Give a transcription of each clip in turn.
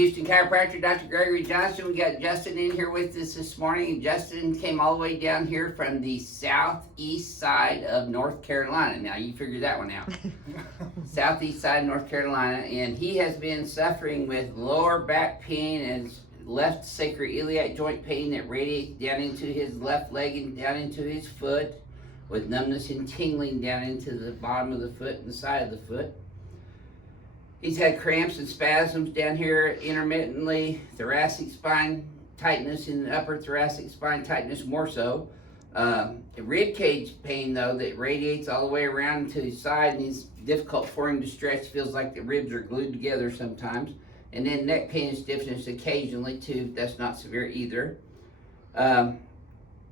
Houston chiropractor, Dr. Gregory Johnson. We got Justin in here with us this morning. Justin came all the way down here from the southeast side of North Carolina. Now you figure that one out. Southeast side of North Carolina, and he has been suffering with lower back pain and left sacroiliac joint pain that radiates down into his left leg and down into his foot, with numbness and tingling down into the bottom of the foot and the side of the foot. He's had cramps and spasms down here intermittently, thoracic spine tightness in the upper thoracic spine tightness more so. Rib cage pain though that radiates all the way around to his side and is difficult for him to stretch. Feels like the ribs are glued together sometimes. And then neck pain and stiffness occasionally too. That's not severe either. Now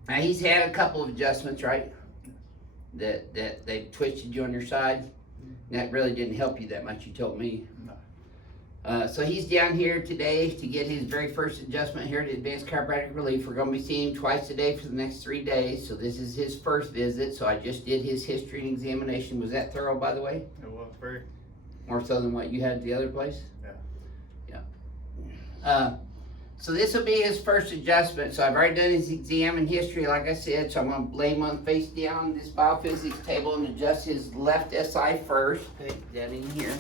he's had a couple of adjustments, right? That they twisted you on your side. That really didn't help you that much, you told me. No. So he's down here today to get his very first adjustment here at Advanced Chiropractic Relief. We're going to be seeing him twice a day for the next 3 days. So this is his first visit. So I just did his history and examination. Was that thorough, by the way? It was very. More so than what you had at the other place? Yeah. Yeah. So this will be his first adjustment. So I've already done his exam and history, like I said. So I'm going to lay him on face down on this BioPhysics table and adjust his left SI first. Put that in here.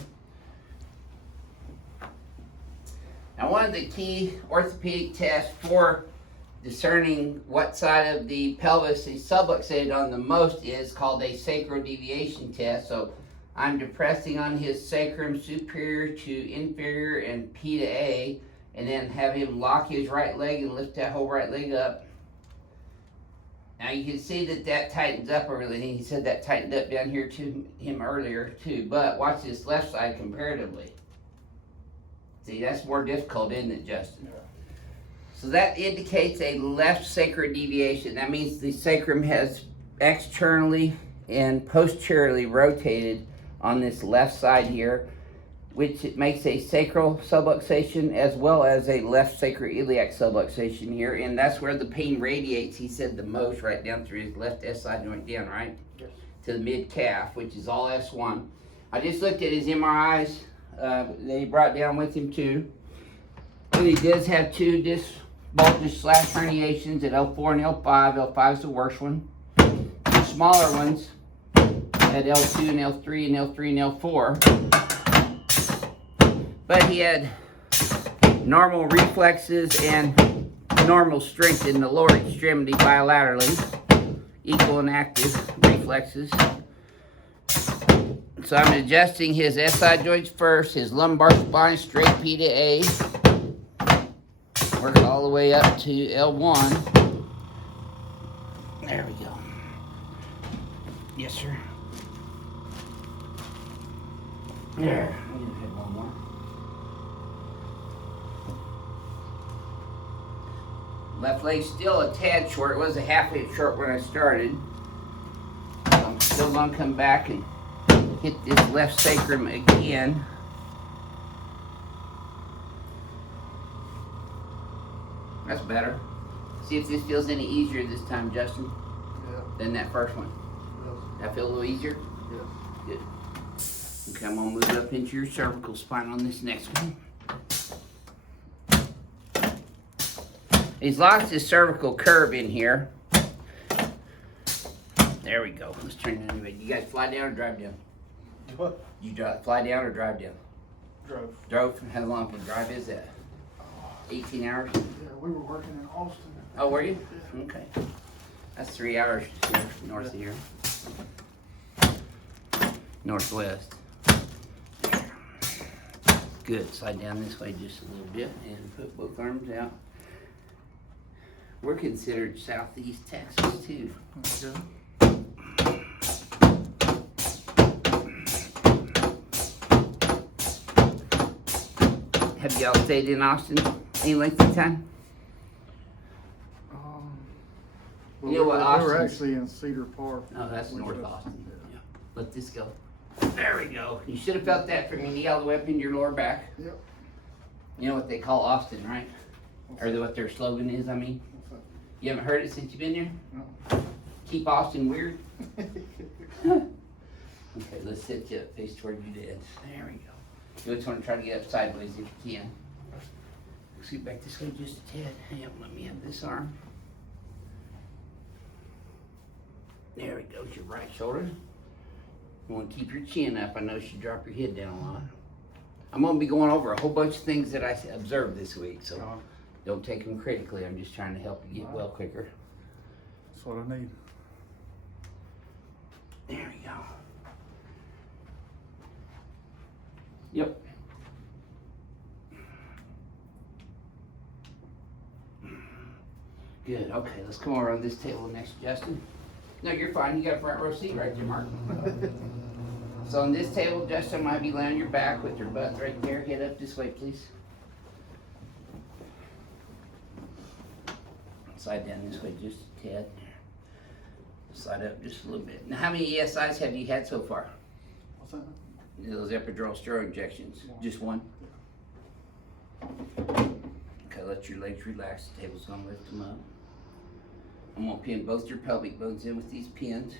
Now one of the key orthopedic tests for discerning what side of the pelvis is subluxated on the most is called a sacrodeviation test. So I'm depressing on his sacrum superior to inferior and P to A, and then have him lock his right leg and lift that whole right leg up. Now you can see that tightens up everything. He said that tightened up down here to him earlier too, but watch this left side comparatively. See, that's more difficult, isn't it, Justin? Yeah. So that indicates a left sacrodeviation. That means the sacrum has externally and posteriorly rotated on this left side here, which it makes a sacral subluxation as well as a left sacroiliac subluxation here, and that's where the pain radiates, he said, the most, right down through his left SI joint down, right? Yes. To the mid-calf, which is all S1. I just looked at his MRIs that he brought down with him too. And he does have 2 disc bulges / herniations at L4 and L5. L5 is the worst one. 2 smaller ones at L2 and L3 and L3 and L4. But he had normal reflexes and normal strength in the lower extremity bilaterally, equal and active reflexes. So I'm adjusting his SI joints first, his lumbar spine straight P to A, work all the way up to L1. There we go. Yes, sir. There. I'm gonna hit one more. Left leg's still a tad short. It was a half inch short when I started. I'm still gonna come back and hit this left sacrum again. That's better. See if this feels any easier this time, Justin, than that first one. That feel a little easier? Yeah. Good. Okay, I'm gonna move up into your cervical spine on this next one. He's lost his cervical curve in here. There we go. Let's turn it anyway. You guys fly down or drive down? What? You fly down or drive down? Drove. Drove? How long of a drive is that? 18 hours? Yeah, we were working in Austin. Oh, were you? Yeah. Okay. That's 3 hours here, north of here. Northwest. Good. Slide down this way just a little bit and put both arms out. We're considered Southeast Texas too. Yeah. Have y'all stayed in Austin any length of time? Well, You know what we were Austin's- actually in Cedar Park. Oh, that's which North was- Austin. Yeah. Yeah. Let this go. There we go. You should have felt that from your knee all the way up into your lower back. Yep. You know what they call Austin, right? Or what their slogan is, I mean. What's that? You haven't heard it since you've been here? No. Keep Austin weird? Okay, let's sit you up, face toward you dead. There we go. You just want to try to get up sideways if you can. Scoot back this way just a tad. Yep, let me have this arm. There we go, your right shoulder. You want to keep your chin up. I know you should drop your head down a lot. I'm going to be going over a whole bunch of things that I observed this week, so don't take them critically. I'm just trying to help you get well quicker. That's what I need. There we go. Yep. Good, okay, let's come over on this table next to Justin. No, you're fine, you got a front row seat right there, Mark. So on this table, Justin might be laying on your back with your butt right there. Head up this way, please. Slide down this way just a tad. Slide up just a little bit. Now, how many ESIs have you had so far? What's that? Those epidural steroid injections? Just one? Okay, let your legs relax. The table's gonna lift them up. I'm gonna pin both your pelvic bones in with these pins.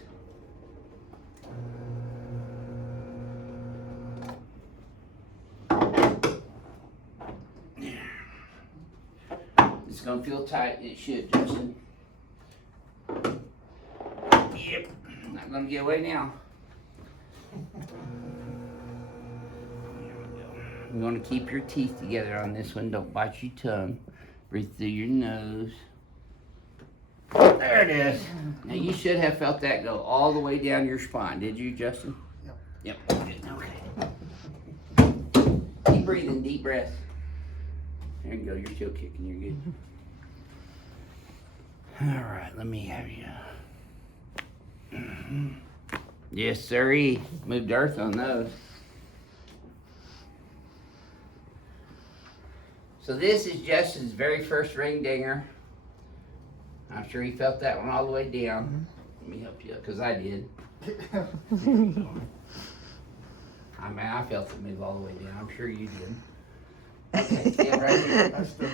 It's gonna feel tight, it should, Justin. Yep, not gonna get away now. You're gonna keep your teeth together on this one, don't bite your tongue. Breathe through your nose. There it is. Now you should have felt that go all the way down your spine, did you, Justin? Yep. Yep, good, okay. Keep breathing, deep breath. There you go, you're still kicking, you're good. All right, let me have you. Yes, sirree. Moved earth on those. So this is Justin's very first ring dinger. I'm sure he felt that one all the way down. Let me help you up, because I did. I mean, I felt it move all the way down. I'm sure you did. Okay, stand right here. I still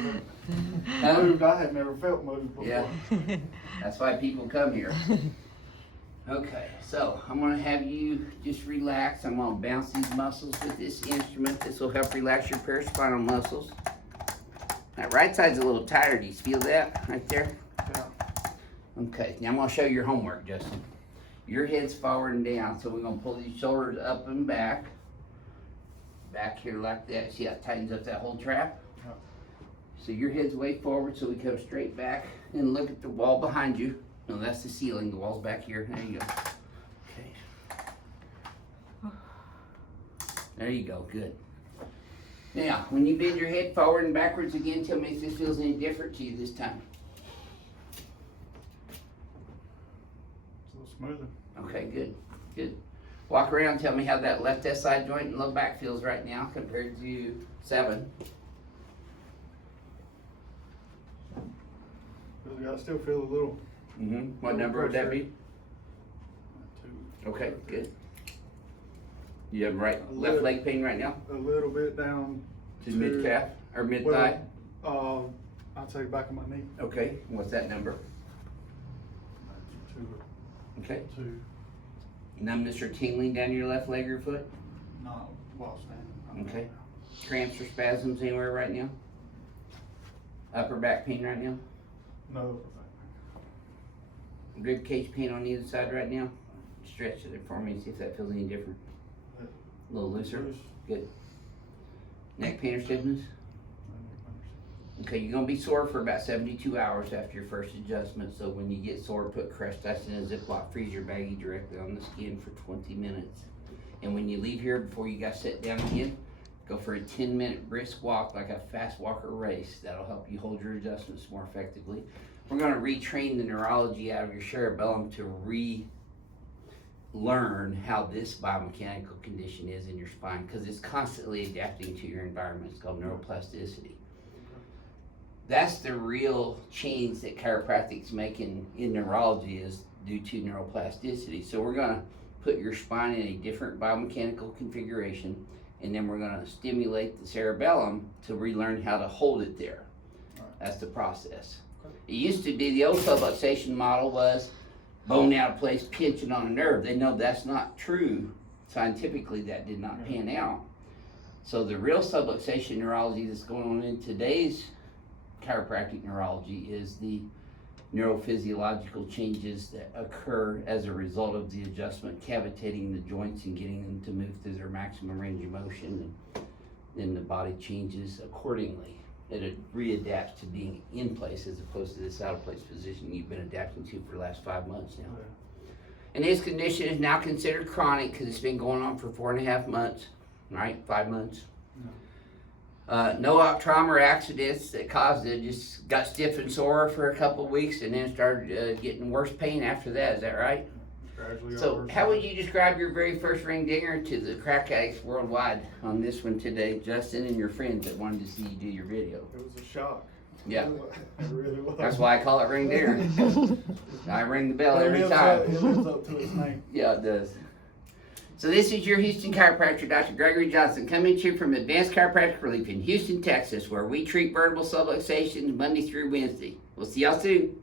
moved. I had never felt moved before. Yeah, that's why people come here. Okay, so I'm gonna have you just relax. I'm gonna bounce these muscles with this instrument. This will help relax your paraspinal muscles. That right side's a little tighter. Do you feel that right there? Yeah. Okay, now I'm gonna show you your homework, Justin. Your head's forward and down, so we're gonna pull these shoulders up and back. Back here like that. See how it tightens up that whole trap? Yeah. So your head's way forward, so we come straight back and look at the wall behind you. No, that's the ceiling. The wall's back here. There you go. Okay. There you go. Good. Now, when you bend your head forward and backwards again, tell me if this feels any different to you this time. It's a little smoother. Okay, good. Good. Walk around, tell me how that left SI joint and low back feels right now compared to 7. I still feel a little. What number would that be? 2. Okay, good. You have left little- leg pain right now? A little bit down To mid calf or mid thigh? I'd say back of my knee. Okay, what's that number? 2. Okay. 2. Numbness or tingling down your left leg or foot? Not while standing. Okay. Cramps or spasms anywhere right now? Upper back pain right now? No. Rib cage pain on either side right now? Stretch it for me and see if that feels any different. A little looser? Loose. Good. Neck pain or stiffness? Okay, you're gonna be sore for about 72 hours after your first adjustment, so when you get sore, put crushed ice in a Ziploc freezer baggie directly on the skin for 20 minutes. And when you leave here, before you guys sit down again, go for a 10-minute brisk walk, like a fast walker race. That'll help you hold your adjustments more effectively. We're gonna retrain the neurology out of your cerebellum to relearn how this biomechanical condition is in your spine, because it's constantly adapting to your environment. It's called neuroplasticity. That's the real change that chiropractic's making in neurology, is due to neuroplasticity. So we're gonna put your spine in a different biomechanical configuration, and then we're gonna stimulate the cerebellum to relearn how to hold it there. That's the process. It used to be, the old subluxation model was bone out of place, pinching on a nerve. They know that's not true. Scientifically, that did not pan out. So the real subluxation neurology that's going on in today's chiropractic neurology is the neurophysiological changes that occur as a result of the adjustment, cavitating the joints and getting them to move through their maximum range of motion, and then the body changes accordingly. It readapts to being in place as opposed to this out of place position you've been adapting to for the last 5 months now. And his condition is now considered chronic because it's been going on for 4.5 months, right? 5 months. No trauma or accidents that caused it, just got stiff and sore for a couple of weeks and then started getting worse pain after that, is that right? Gradually So over. how would you describe your very first ring dinger to the crack addicts worldwide on this one today, Justin, and your friends that wanted to see you do your video? It was a shock. Yeah. It really was. That's why I call it ring dinger. I ring the bell every It time. lives up to its name. Yeah, it does. So this is your Houston chiropractor, Dr. Gregory Johnson, coming to you from Advanced Chiropractic Relief in Houston, Texas, where we treat vertebral subluxations Monday through Wednesday. We'll see y'all soon.